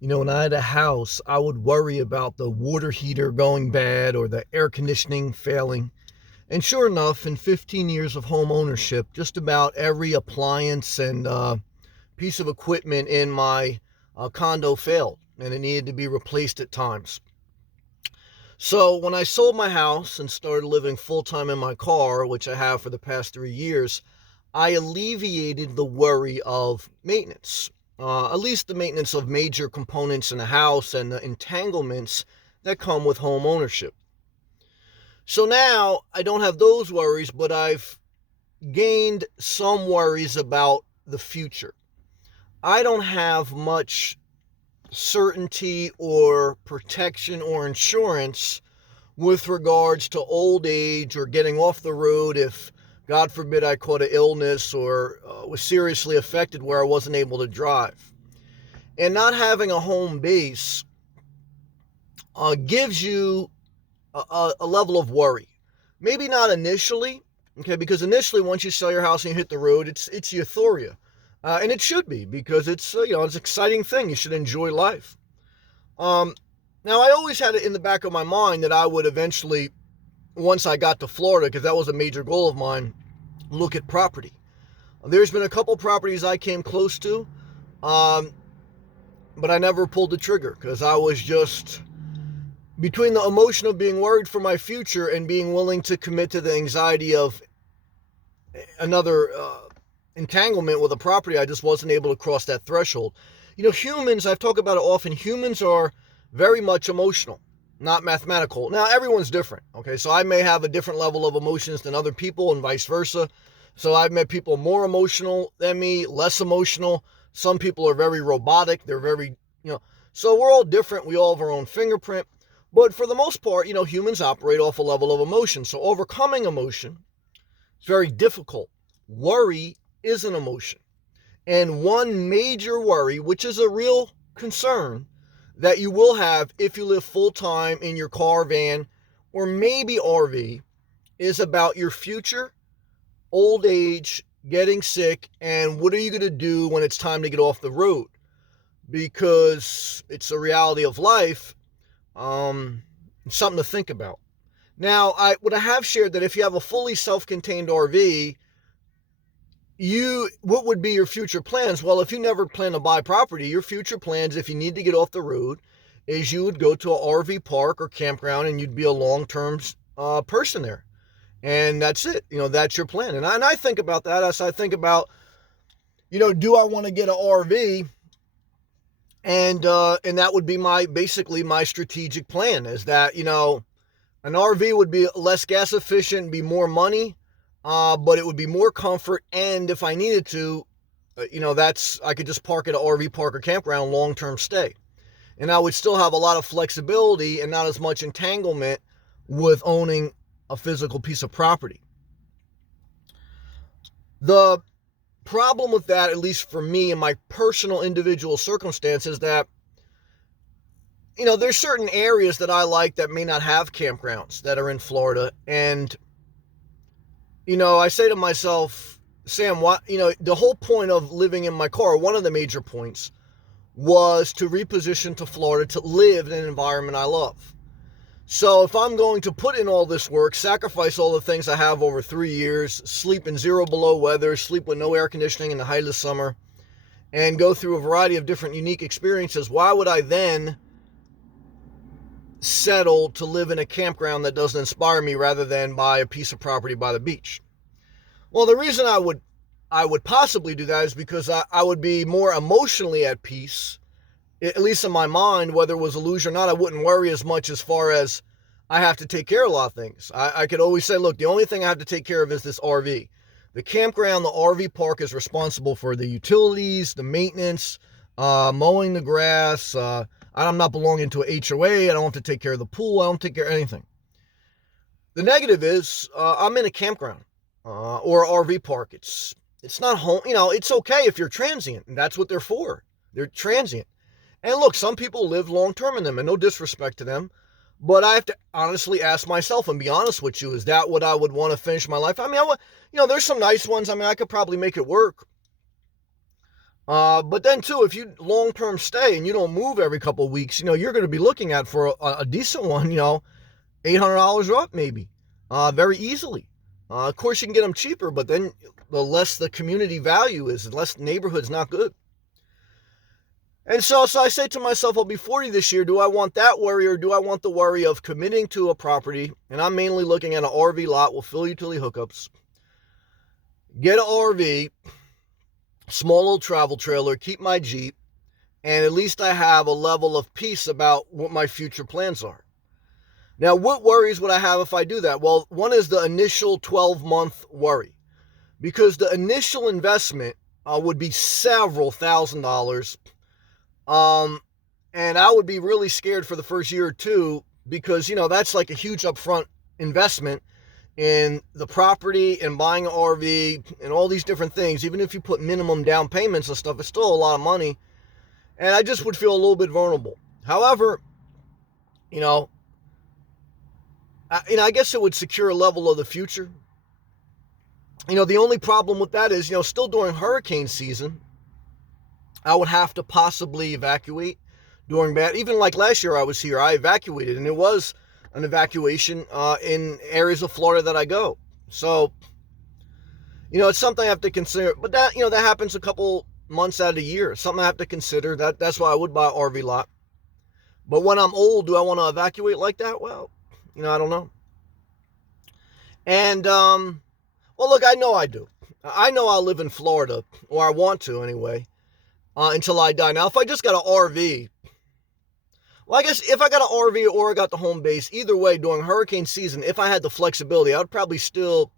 When I had a house, I would worry about the water heater going bad or the air conditioning failing. And sure enough, in 15 years of home ownership, just about every appliance and piece of equipment in my condo failed and it needed to be replaced at times. So when I sold my house and started living full time in my car, which I have for the past 3 years, I alleviated the worry of maintenance, at least the maintenance of major components in the house and the entanglements that come with home ownership. So now I don't have those worries, but I've gained some worries about the future. I don't have much certainty or protection or insurance with regards to old age or getting off the road if, God forbid, I caught an illness or was seriously affected where I wasn't able to drive. And not having a home base gives you a level of worry. Maybe not initially, okay, because initially once you sell your house and you hit the road, it's euphoria. And it should be because it's an exciting thing. You should enjoy life. Um, Now, I always had it in the back of my mind that I would eventually, once I got to Florida, because that was a major goal of mine, look at property. There's been a couple properties I came close to, um, but I never pulled the trigger because I was just between the emotion of being worried for my future and being willing to commit to the anxiety of another entanglement with a property. I just wasn't able to cross that threshold. Humans, I've talked about it often, humans are very much emotional, not mathematical. Now, everyone's different, okay? So I may have a different level of emotions than other people and vice versa. So I've met people more emotional than me, less emotional. Some people are very robotic. They're very, so we're all different. We all have our own fingerprint. But for the most part, humans operate off a level of emotion. So overcoming emotion is very difficult. Worry is an emotion. And one major worry, which is a real concern, that you will have if you live full time in your car, van, or maybe RV, is about your future, old age, getting sick, and what are you going to do when it's time to get off the road? Because it's a reality of life. It's something to think about. Now, I have shared that if you have a fully self-contained RV, what would be your future plans? Well, if you never plan to buy property, your future plans, if you need to get off the road, is you would go to an RV park or campground and you'd be a long-term person there. And that's it. That's your plan. And I think about that as I think about, do I want to get an RV? And that would be basically my strategic plan is that, an RV would be less gas efficient, be more money, but it would be more comfort. And if I needed to, I could just park at an RV park or campground, long-term stay. And I would still have a lot of flexibility and not as much entanglement with owning a physical piece of property. The problem with that, at least for me and my personal individual circumstances, that there's certain areas that I like that may not have campgrounds that are in Florida. And I say to myself, Sam, what, the whole point of living in my car, one of the major points, was to reposition to Florida to live in an environment I love. So if I'm going to put in all this work, sacrifice all the things I have over 3 years, sleep in 0 below weather, sleep with no air conditioning in the height of the summer, and go through a variety of different unique experiences, why would I then settle to live in a campground that doesn't inspire me rather than buy a piece of property by the beach? Well, the reason I would possibly do that is because I would be more emotionally at peace, at least in my mind, whether it was illusion or not. I wouldn't worry as much as far as I have to take care of a lot of things. I could always say, look, the only thing I have to take care of is this RV. The campground, the RV park is responsible for the utilities, the maintenance, mowing the grass. I'm not belonging to an HOA. I don't have to take care of the pool. I don't take care of anything. The negative is I'm in a campground or an RV park. It's not home. It's okay if you're transient, and that's what they're for. They're transient. And look, some people live long term in them, and no disrespect to them, but I have to honestly ask myself and be honest with you: is that what I would want to finish my life? I mean, there's some nice ones. I mean, I could probably make it work. But then too, if you long-term stay and you don't move every couple of weeks, you're going to be looking at for a decent one, $800 up maybe, very easily. Of course, you can get them cheaper, but then the less the community value is, the less the neighborhood's not good. And so I say to myself, I'll be 40 this year. Do I want that worry, or do I want the worry of committing to a property? And I'm mainly looking at an RV lot with full utility hookups. Get an RV, small little travel trailer, keep my Jeep, and at least I have a level of peace about what my future plans are. Now, what worries would I have if I do that? Well, one is the initial 12-month worry, because the initial investment would be several $1,000s. And I would be really scared for the first year or two, because, that's like a huge upfront investment in the property and buying an RV and all these different things. Even if you put minimum down payments and stuff, it's still a lot of money. And I just would feel a little bit vulnerable. However, I guess it would secure a level of the future. The only problem with that is, still during hurricane season, I would have to possibly evacuate during even like last year I was here, I evacuated, and it was an evacuation in areas of Florida that I go. So, it's something I have to consider. But that, that happens a couple months out of the year. Something I have to consider. That's why I would buy an RV lot. But when I'm old, do I want to evacuate like that? Well, I don't know. And, well, look, I know I do. I know I'll live in Florida, or I want to anyway, until I die. Now, if I just got an RV, well, I guess if I got an RV or I got the home base, either way, during hurricane season, if I had the flexibility, I'd probably still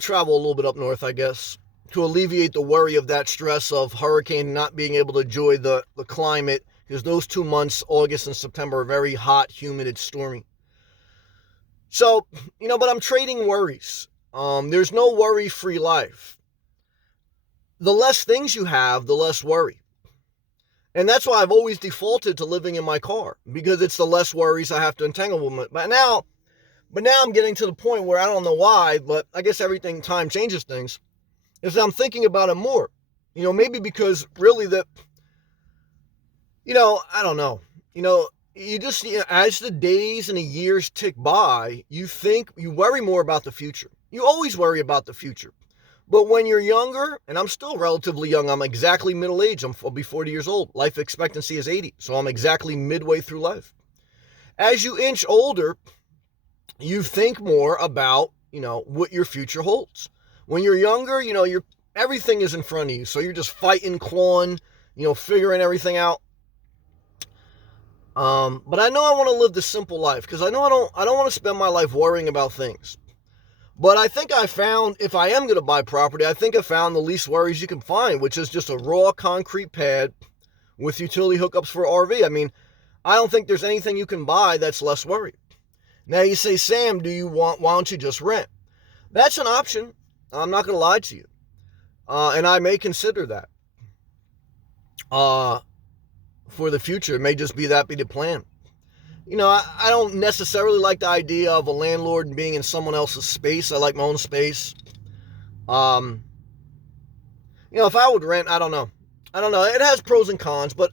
travel a little bit up north, I guess, to alleviate the worry of that stress of hurricane, not being able to enjoy the climate, because those 2 months, August and September, are very hot, humid, it's stormy. So, but I'm trading worries. There's no worry-free life. The less things you have, the less worry. And that's why I've always defaulted to living in my car, because it's the less worries I have to entangle with. But now I'm getting to the point where I don't know why, but I guess time changes things, is that I'm thinking about it more. Maybe because really I don't know. You just, as the days and the years tick by, you worry more about the future. You always worry about the future. But when you're younger, and I'm still relatively young, I'm exactly middle age, I'll be 40 years old. Life expectancy is 80, so I'm exactly midway through life. As you inch older, you think more about, what your future holds. When you're younger, everything is in front of you, so you're just fighting, clawing, figuring everything out. But I know I want to live the simple life, because I know I don't want to spend my life worrying about things. But I think I found, if I am going to buy property, I think I found the least worries you can find, which is just a raw concrete pad with utility hookups for RV. I mean, I don't think there's anything you can buy that's less worry. Now you say, Sam, why don't you just rent? That's an option. I'm not going to lie to you. And I may consider that. For the future, it may just be the plan. I don't necessarily like the idea of a landlord being in someone else's space. I like my own space. If I would rent, I don't know. It has pros and cons, but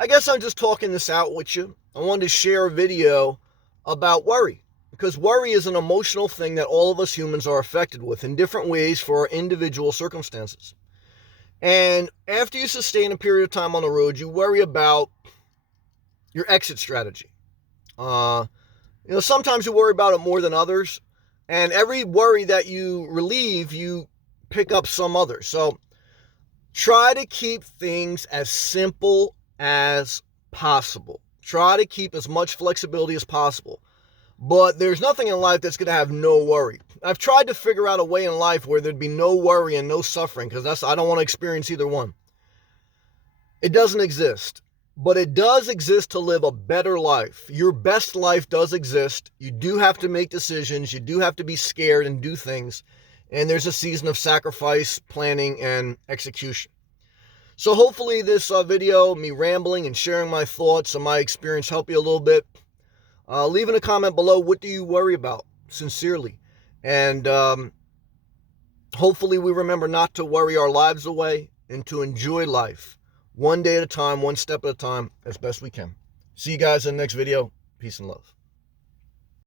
I guess I'm just talking this out with you. I wanted to share a video about worry, because worry is an emotional thing that all of us humans are affected with in different ways for our individual circumstances. And after you sustain a period of time on the road, you worry about your exit strategy. Sometimes you worry about it more than others, and every worry that you relieve, you pick up some other. So try to keep things as simple as possible. Try to keep as much flexibility as possible. But there's nothing in life that's going to have no worry. I've tried to figure out a way in life where there'd be no worry and no suffering, because I don't want to experience either one. It doesn't exist. But it does exist to live a better life. Your best life does exist. You do have to make decisions. You do have to be scared and do things. And there's a season of sacrifice, planning, and execution. So hopefully this video, me rambling and sharing my thoughts and my experience, help you a little bit. Leave in a comment below, what do you worry about? Sincerely. And hopefully we remember not to worry our lives away. and to enjoy life one day at a time, one step at a time, as best we can. See you guys in the next video. Peace and love.